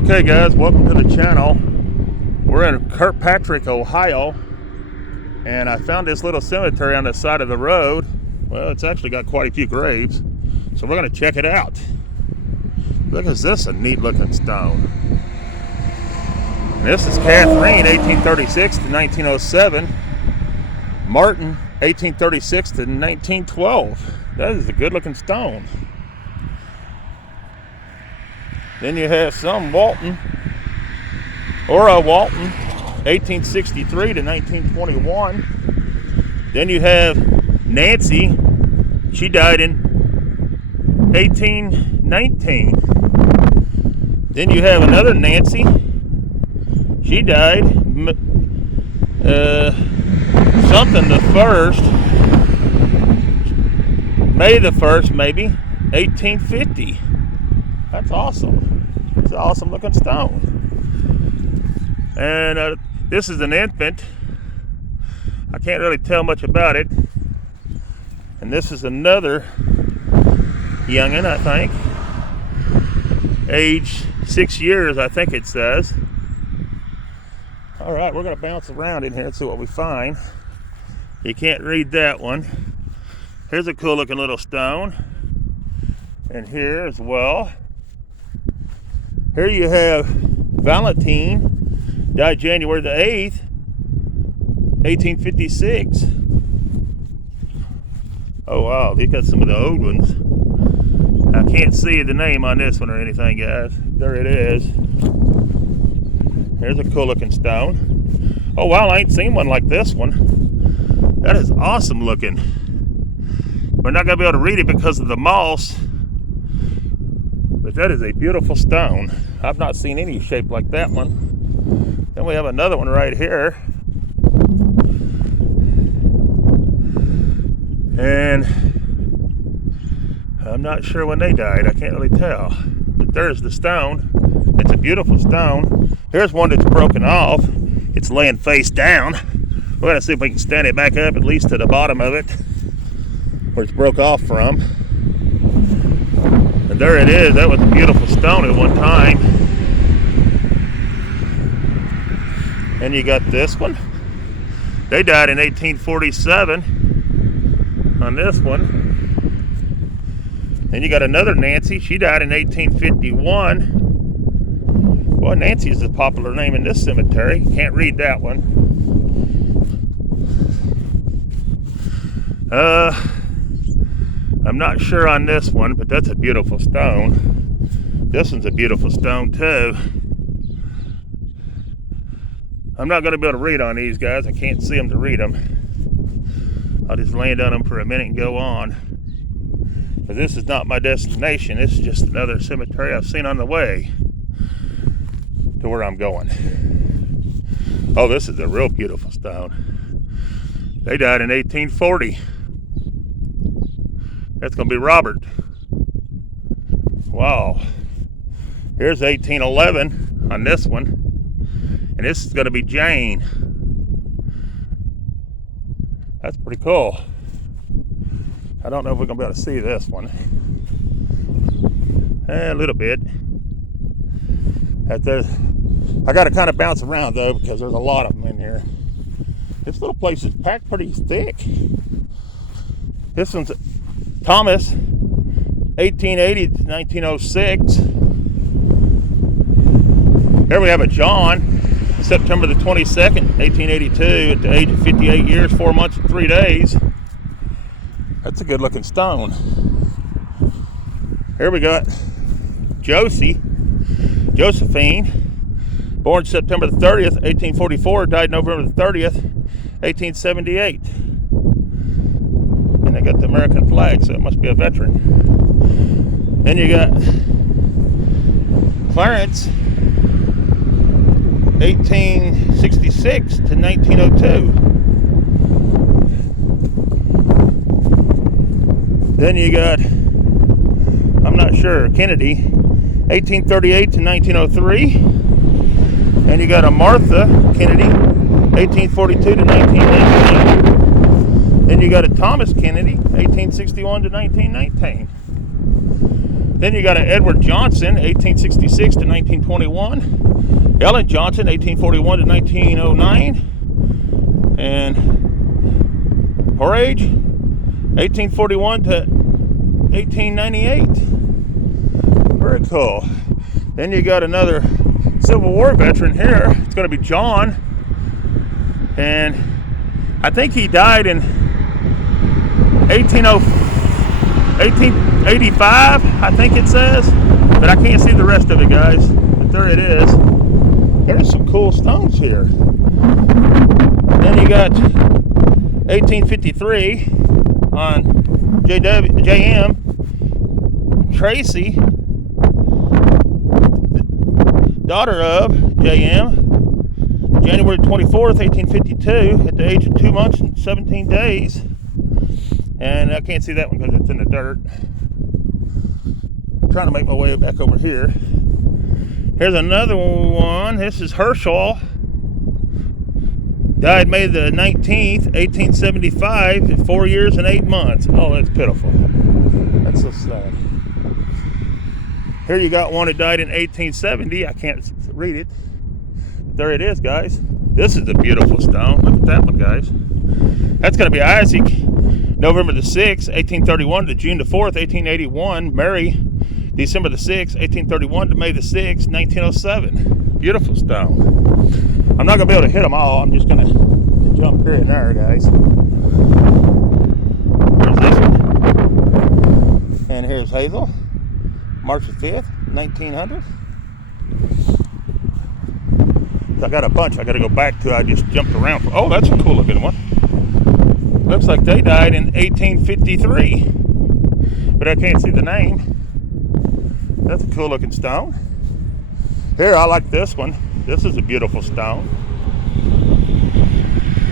Okay guys, welcome to the channel. We're in Kirkpatrick, Ohio, and I found this little cemetery on the side of the road. Well, it's actually got quite a few graves, so we're going to check it out. Look, is this a neat looking stone? This is Catherine, 1836 to 1907. Martin, 1836 to 1912. That is a good looking stone. Then you have some Walton, Ora Walton, 1863 to 1921. Then you have Nancy, she died in 1819. Then you have another Nancy, she died something the 1st, May the 1st maybe, 1850. That's awesome. It's an awesome looking stone. And this is an infant. I can't really tell much about it. And this is another youngin', I think. Age 6 years, I think it says. All right, we're gonna bounce around in here and see what we find. You can't read that one. Here's a cool looking little stone. And here as well. Here you have Valentine, died January the 8th, 1856. Oh wow, they got some of the old ones. I can't see the name on this one or anything, guys. There it is. Here's a cool looking stone. Oh wow, I ain't seen one like this one. That is awesome looking. We're not gonna be able to read it because of the moss. But that is a beautiful stone. I've not seen any shape like that one. Then we have another one right here. And I'm not sure when they died. I can't really tell. But there's the stone. It's a beautiful stone. Here's one that's broken off. It's laying face down. We're going to see if we can stand it back up at least to the bottom of it, where it's broke off from. And there it is. That was a beautiful stone at one time. And you got this one. They died in 1847 on this one. Then you got another Nancy. She died in 1851. Boy, Nancy is a popular name in this cemetery. Can't read that one. I'm not sure on this one, but that's a beautiful stone. This one's a beautiful stone too. I'm not going to be able to read on these guys. I can't see them to read them. I'll just land on them for a minute and go on. But this is not my destination. This is just another cemetery I've seen on the way to where I'm going. Oh, this is a real beautiful stone. They died in 1840. That's going to be Robert. Wow. Here's 1811 on this one. And this is going to be Jane. That's pretty cool. I don't know if we're going to be able to see this one. A little bit. I got to kind of bounce around though, because there's a lot of them in here. This little place is packed pretty thick. This one's Thomas, 1880 to 1906. Here we have a John, September the 22nd, 1882, at the age of 58 years, 4 months, and 3 days. That's a good looking stone. Here we got Josephine, born September the 30th, 1844, died November the 30th, 1878. And they got the American flag, so it must be a veteran. Then you got Clarence, 1866 to 1902. Then you got, I'm not sure, Kennedy, 1838 to 1903. And you got a Martha Kennedy, 1842 to 1919. Then you got a Thomas Kennedy, 1861 to 1919. Then you got an Edward Johnson, 1866 to 1921. Ellen Johnson, 1841 to 1909. And her age, 1841 to 1898. Very cool. Then you got another Civil War veteran here. It's going to be John. And I think he died in 1885, I think it says. But I can't see the rest of it, guys. But there it is. There's some cool stones here. Then you got 1853 on JM Tracy, daughter of JM, January 24th, 1852, at the age of 2 months and 17 days. And I can't see that one because it's in the dirt. I'm trying to make my way back over here. Here's another one. This is Herschel. Died May the 19th, 1875, at 4 years and 8 months. Oh, that's pitiful. That's so sad. Here you got one that died in 1870. I can't read it. There it is, guys. This is a beautiful stone. Look at that one, guys. That's going to be Isaac. November the 6th, 1831 to June the 4th, 1881. Mary, December the 6th, 1831 to May the 6th, 1907. Beautiful stone. I'm not going to be able to hit them all. I'm just going to jump here and there, guys. Here's this one. And here's Hazel. March the 5th, 1900. I got a bunch I got to go back to. I just jumped around. Oh, that's a cool looking one. Looks like they died in 1853. But I can't see the name. That's a cool looking stone. Here, I like this one. This is a beautiful stone.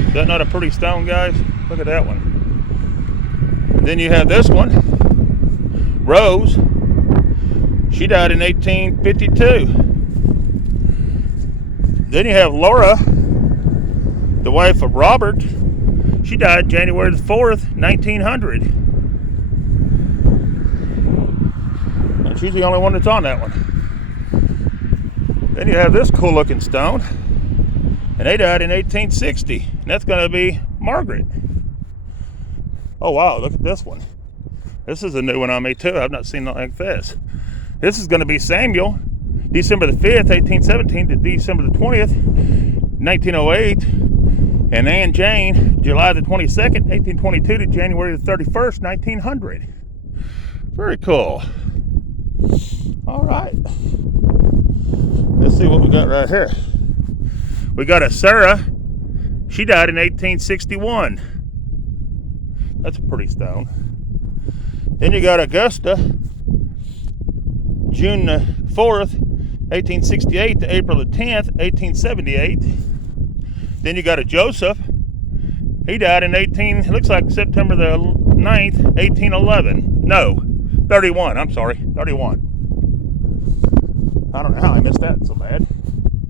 Is that not a pretty stone, guys? Look at that one. And then you have this one. Rose. She died in 1852. Then you have Laura, the wife of Robert. She died January the 4th, 1900. And she's the only one that's on that one. Then you have this cool looking stone. And they died in 1860. And that's going to be Margaret. Oh, wow, look at this one. This is a new one on me, too. I've not seen nothing like this. This is going to be Samuel, December the 5th, 1817 to December the 20th, 1908. And Anne Jane, July the 22nd, 1822 to January the 31st, 1900. Very cool. All right. Let's see what we got right here. We got a Sarah. She died in 1861. That's a pretty stone. Then you got Augusta, June the 4th, 1868 to April the 10th, 1878. Then you got a Joseph. He died in it looks like September the 9th, 1811. No, 31, I'm sorry, 31. I don't know how I missed that so bad.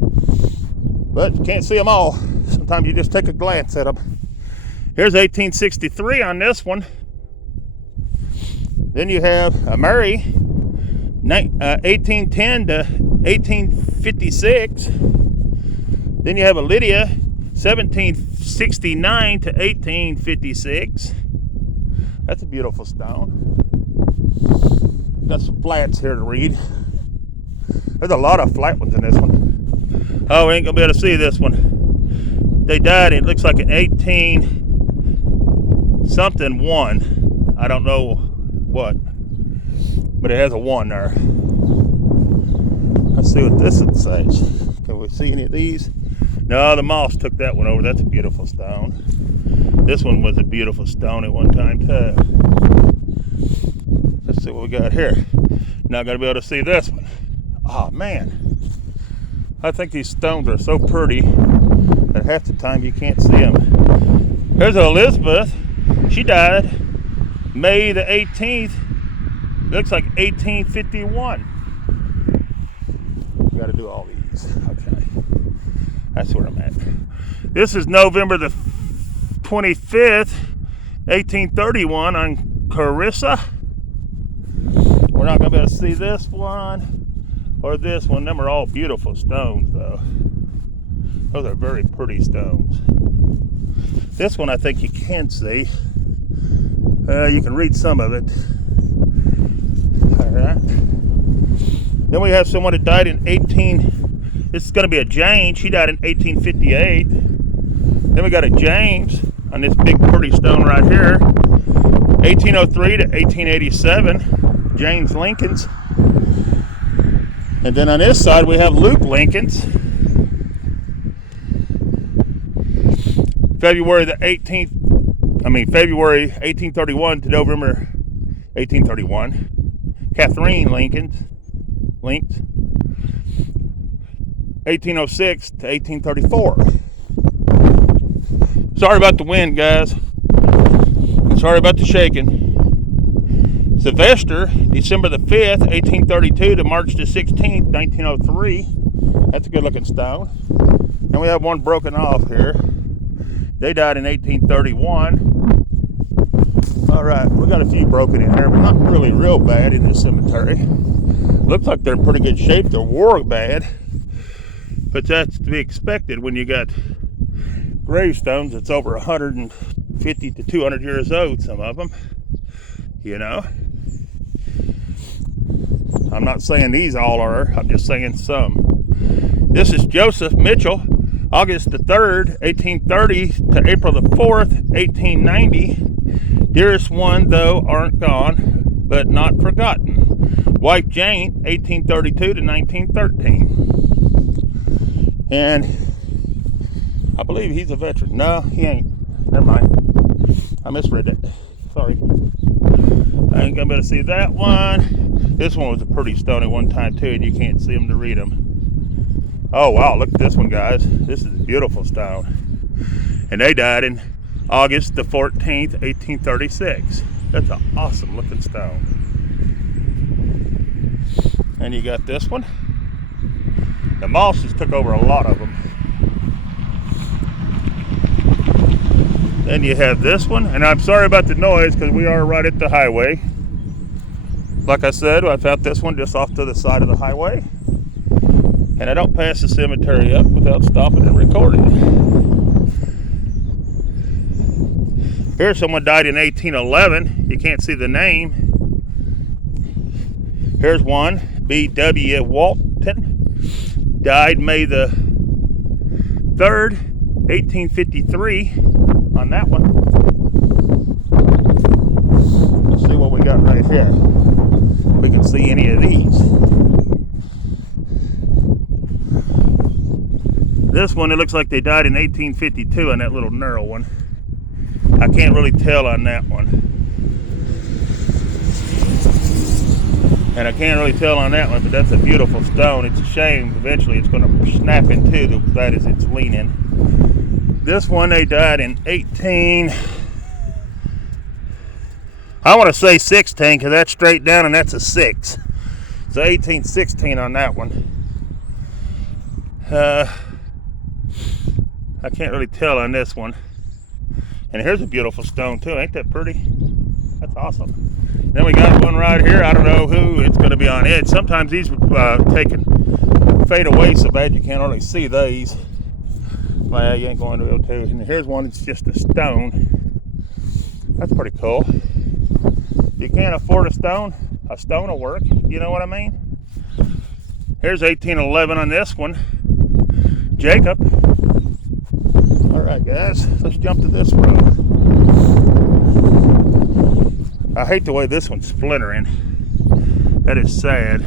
But you can't see them all. Sometimes you just take a glance at them. Here's 1863 on this one. Then you have a Mary, 1810 to 1856. Then you have a Lydia, 1769 to 1856. That's a beautiful stone. Got some flats here to read. There's a lot of flat ones in this one. Oh, we ain't gonna be able to see this one. They died, it looks like an 18-something 1. I don't know what, but it has a 1 there. Let's see what this says. Can we see any of these? No, the moss took that one over. That's a beautiful stone. This one was a beautiful stone at one time too. Let's see what we got here. Not gonna be able to see this one. Oh man, I think these stones are so pretty that half the time you can't see them. Here's Elizabeth. She died May the 18th. Looks like 1851. Got to do all these. Okay, that's where I'm at. This is November the 25th, 1831 on Carissa. We're not going to be able to see this one or this one. Them are all beautiful stones, though. Those are very pretty stones. This one I think you can see. You can read some of it. All right. Then we have someone that died in this is going to be a Jane. She died in 1858. Then we got a James on this big pretty stone right here. 1803 to 1887. James Lincoln's. And then on this side we have Luke Lincoln's. February 1831 to November 1831. Catherine Lincoln's. 1806 to 1834. Sorry about the wind, guys. Sorry about the shaking. Sylvester, December the 5th, 1832 to March the 16th, 1903. That's a good looking stone. And we have one broken off here. They died in 1831. All right, we got a few broken in here, but not really real bad in this cemetery. Looks like they're in pretty good shape. They're war bad, but that's to be expected when you got gravestones that's over 150 to 200 years old, some of them, you know. I'm not saying these all are, I'm just saying some. This is Joseph Mitchell, August the 3rd, 1830 to April the 4th, 1890. Dearest one, though, aren't gone, but not forgotten. Wife Jane, 1832 to 1913. And I believe he's a veteran. No, he ain't. Never mind. I misread it. Sorry. I ain't gonna be able to see that one. This one was a pretty stony one time too, and you can't see them to read them. Oh wow, look at this one, guys. This is a beautiful stone. And they died in August the 14th, 1836. That's an awesome looking stone. And you got this one. The mosses took over a lot of them. Then you have this one, and I'm sorry about the noise because we are right at the highway. Like I said, I found this one just off to the side of the highway. And I don't pass the cemetery up without stopping and recording. Here's someone died in 1811. You can't see the name. Here's one, B.W. Walton. Died May the 3rd, 1853 on that one. Let's see what we got right here. We can see any of these. This one, it looks like they died in 1852 on that little narrow one. I can't really tell on that one. And I can't really tell on that one, but that's a beautiful stone. It's a shame eventually it's going to snap in two, that is it's leaning. This one, they died in I want to say 16 because that's straight down and that's a 6. So 1816 on that one. I can't really tell on this one. And here's a beautiful stone too. Ain't that pretty? That's awesome. Then we got one right here. I don't know who it's going to be on it. Sometimes these fade away so bad you can't hardly see these. Well, you ain't going to be able to. And here's one that's just a stone. That's pretty cool. You can't afford a stone will work. You know what I mean? Here's 1811 on this one. Jacob. All right, guys, let's jump to this road. I hate the way this one's splintering. That is sad.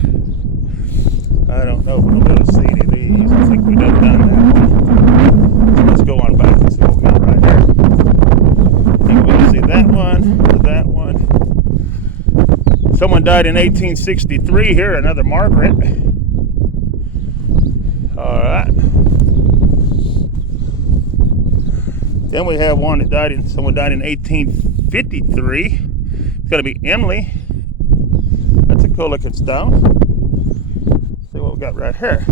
I don't know if we'll be able to see any of these. I think we've done that one. So let's go on back and see what we got right here. I think we'll see that one, that one. Someone died in 1863 here, another Margaret. All right. Then we have one that someone died in 1853. It's going to be Emily. That's a cool looking stone. Let's see what we got right here.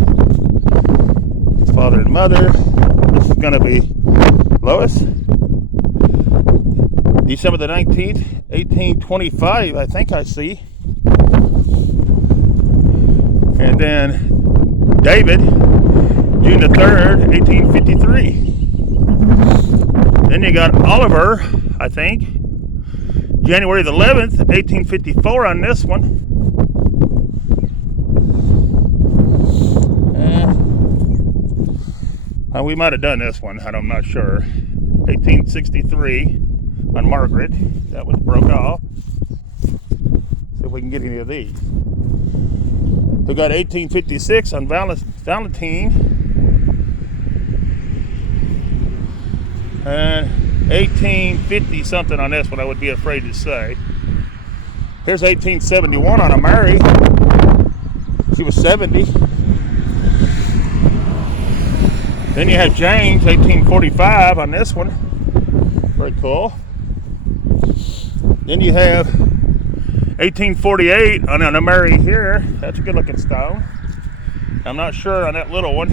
It's father and mother. This is going to be Lois. December the 19th, 1825, I think I see. And then David, June the 3rd, 1853. Then you got Oliver, I think, January the 11th, 1854 on this one. We might have done this one, I'm not sure. 1863 on Margaret. That one broke off. See if we can get any of these. We got 1856 on Valentine. And 1850 something on this one, I would be afraid to say. Here's 1871 on a Mary. She was 70. Then you have James, 1845 on this one. Very cool. Then you have 1848 on a Mary here. That's a good looking stone. I'm not sure on that little one.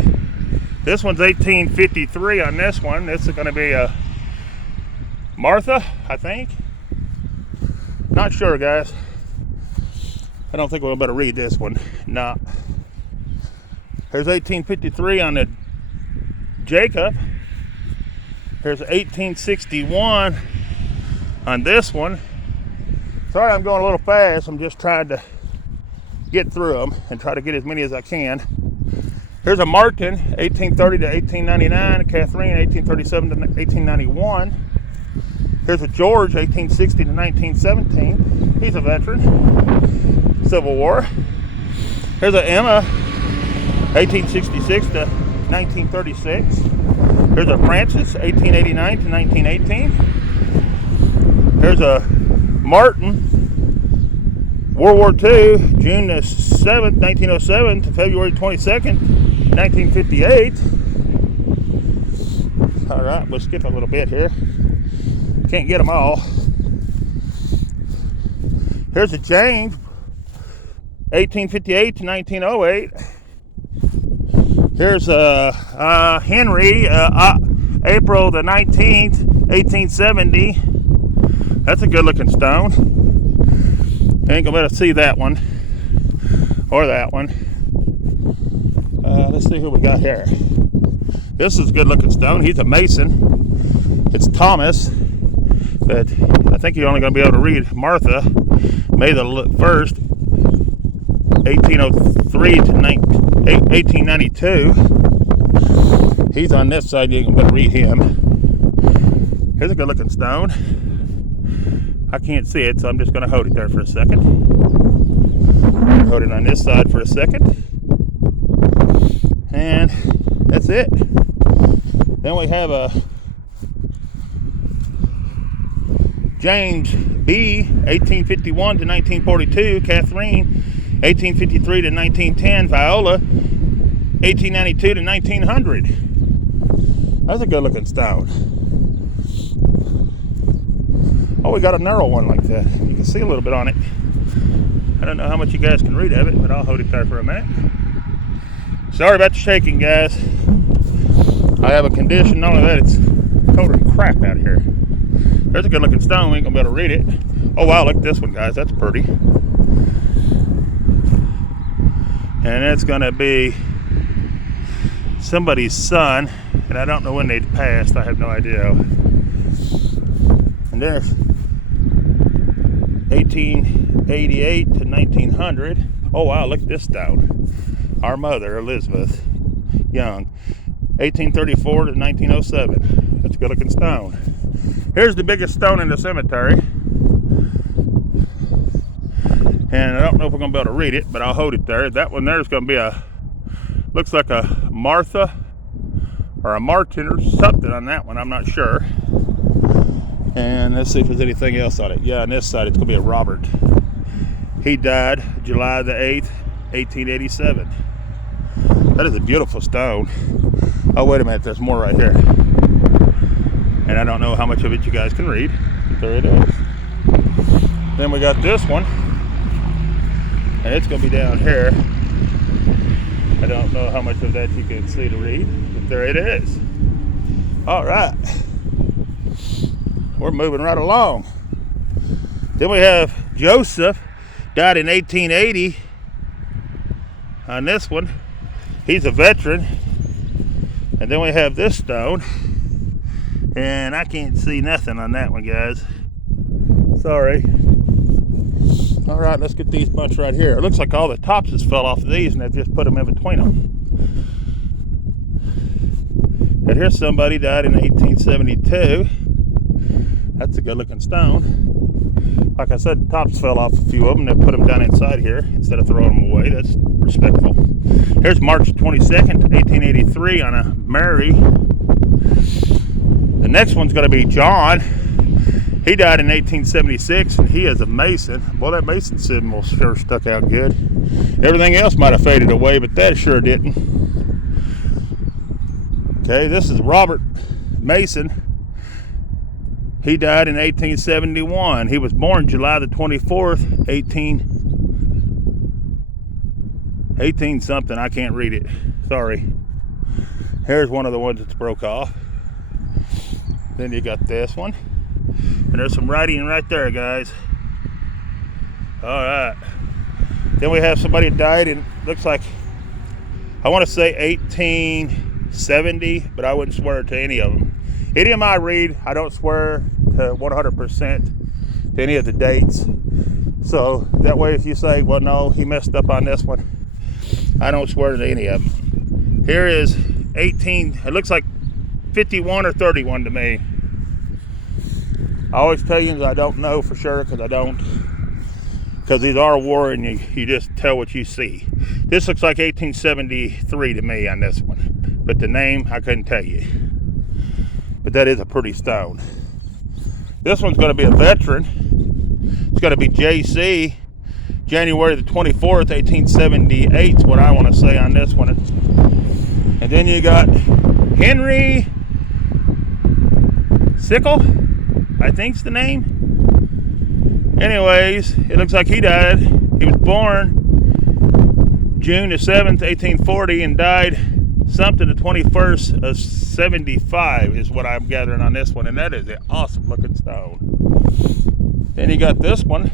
This one's 1853 on this one. This is going to be a Martha, I think. Not sure, guys. I don't think we're going to read this one. Nah. Here's 1853 on the Jacob. Here's 1861 on this one. Sorry I'm going a little fast. I'm just trying to get through them and try to get as many as I can. Here's a Martin, 1830 to 1899. A Catherine, 1837 to 1891. Here's a George, 1860 to 1917. He's a veteran. Civil War. Here's a Emma, 1866 to 1936. Here's a Francis, 1889 to 1918. Here's a Martin, World War II, June the 7th, 1907 to February 22nd, 1958. All right, we'll skip a little bit here. Can't get them all. Here's a James, 1858 to 1908. Here's a Henry, April the 19th, 1870. That's a good looking stone. Ain't gonna be able to see that one or that one. Let's see who we got here. This is a good looking stone. He's a Mason. It's Thomas, but I think you're only gonna be able to read Martha, May the 1st, 1803 to 1892. He's on this side. You ain't gonna be able to read him. Here's a good looking stone. I can't see it, so I'm just going to hold it there for a second. Hold it on this side for a second. And that's it. Then we have a James B, 1851 to 1942. Catherine, 1853 to 1910. Viola, 1892 to 1900. That's a good looking stone. Oh, we got a narrow one like that. You can see a little bit on it. I don't know how much you guys can read of it, but I'll hold it there for a minute. Sorry about the shaking, guys. I have a condition. Not only that, it's colder than crap out here. There's a good looking stone. We ain't gonna be able to read it. Oh wow, look at this one, guys. That's pretty. And it's gonna be somebody's son, and I don't know when they passed. I have no idea. And there's 1888 to 1900. Oh wow, look at this stone. Our mother, Elizabeth Young, 1834 to 1907. That's a good looking stone. Here's the biggest stone in the cemetery. And I don't know if we're going to be able to read it, but I'll hold it there. That one there is going to be a, looks like a Martha or a Martin or something on that one. I'm not sure. And let's see if there's anything else on it. Yeah, on this side it's going to be a Robert. He died July the 8th, 1887. That is a beautiful stone. Oh, wait a minute. There's more right here. And I don't know how much of it you guys can read. But there it is. Then we got this one. And it's going to be down here. I don't know how much of that you can see to read. But there it is. All right. We're moving right along. Then we have Joseph, died in 1880. on this one. He's a veteran. And then we have this stone. And I can't see nothing on that one, guys. Sorry. All right, let's get these bunch right here. It looks like all the tops just fell off of these and they've just put them in between them. And here's somebody died in 1872. That's a good looking stone. Like I said, the tops fell off a few of them. They put them down inside here instead of throwing them away. That's respectful. Here's March 22nd, 1883 on a Mary. The next one's going to be John. He died in 1876, and he is a Mason. Boy, that Mason symbol sure stuck out good. Everything else might have faded away, but that sure didn't. Okay, this is Robert Mason. He died in 1871. He was born July the 24th, 18 something. I can't read it. Sorry. Here's one of the ones that's broke off. Then you got this one. And there's some writing right there, guys. All right. Then we have somebody that died in, looks like, I want to say 1870, but I wouldn't swear to any of them. Any of them I read, I don't swear to 100% to any of the dates. So that way if you say, well, no, he messed up on this one, I don't swear to any of them. Here is 18, it looks like 51 or 31 to me. I always tell you I don't know for sure because these are war and you just tell what you see. This looks like 1873 to me on this one, but the name I couldn't tell you. But that is a pretty stone. This one's going to be a veteran. It's going to be JC, January the 24th, 1878 is what I want to say on this one. And then you got Henry Sickle, I think's the name. Anyways, it looks like he died. He was born June the 7th, 1840 and died something the 21st of 75 is what I'm gathering on this one. And that is an awesome looking stone. Then you got this one.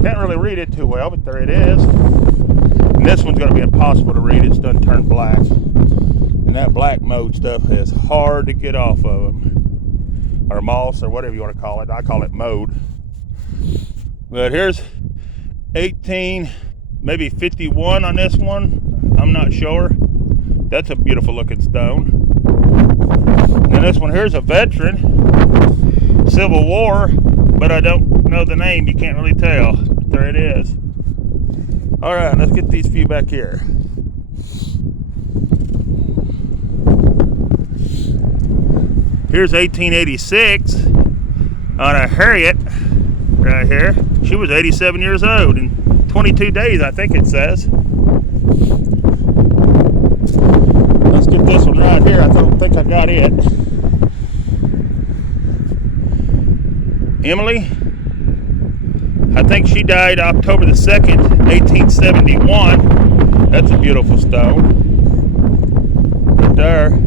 Can't really read it too well, but there it is. And this one's going to be impossible to read. It's done turned black. And that black mold stuff is hard to get off of them. Or moss, or whatever you want to call it. I call it mold. But here's 18, maybe 51 on this one. I'm not sure. That's a beautiful looking stone. And this one here's a veteran. Civil War, but I don't know the name. You can't really tell. But there it is. All right, let's get these few back here. Here's 1886 on a Harriet right here. She was 87 years old in 22 days, I think it says. Let's get this one right here. I don't think I got it. Emily, I think she died October the 2nd, 1871. That's a beautiful stone. Right there.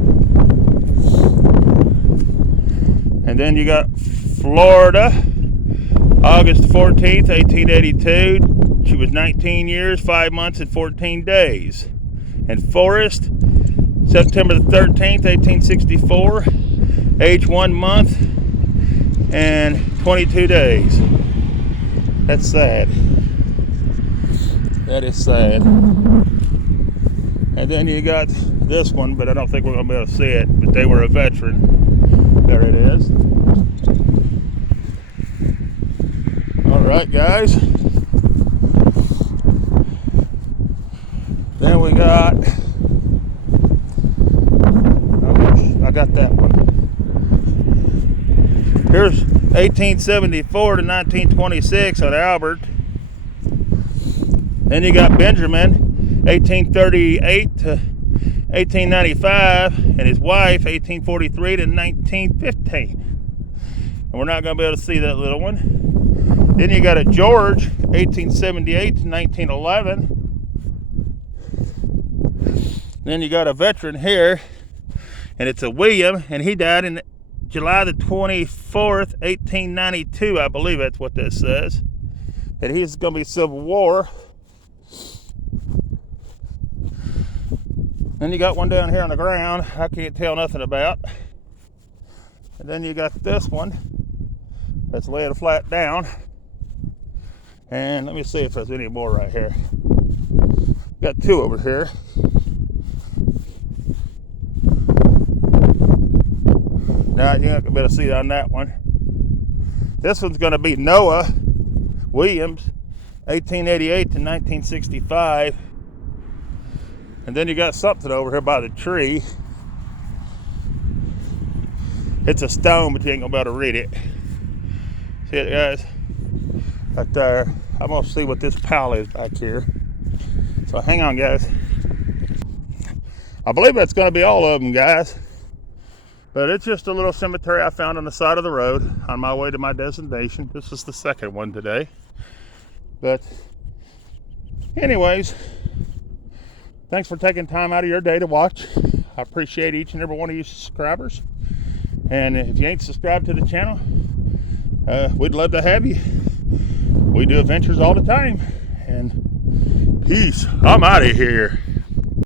And then you got Florida, August 14th, 1882. She was 19 years, 5 months, and 14 days. And Forrest, September the 13th, 1864. Age 1 month and 22 days. That's sad. That is sad. And then you got this one, but I don't think we're going to be able to see it. But they were a veteran. There it is. All right, guys. Then we got, I got that one. Here's 1874 to 1926 on Albert. Then you got Benjamin, 1838 to 1895, and his wife, 1843 to 1915. And we're not going to be able to see that little one. Then you got a George, 1878 to 1911. Then you got a veteran here, and it's a William, and he died in July the 24th, 1892. I believe that's what that says. And he's going to be Civil War. Then you got one down here on the ground I can't tell nothing about. And then you got this one that's laying flat down. And let me see if there's any more right here. Got two over here. Now you're not gonna be able to see on that one. This one's gonna be Noah Williams, 1888 to 1965. And then you got something over here by the tree. It's a stone, but you ain't gonna be able to read it. See it, guys? Right there. I'm gonna see what this pile is back here. So hang on, guys. I believe that's gonna be all of them, guys. But it's just a little cemetery I found on the side of the road on my way to my destination. This is the second one today. But anyways, thanks for taking time out of your day to watch. I appreciate each and every one of you subscribers. And if you ain't subscribed to the channel, we'd love to have you. We do adventures all the time. And peace. I'm out of here.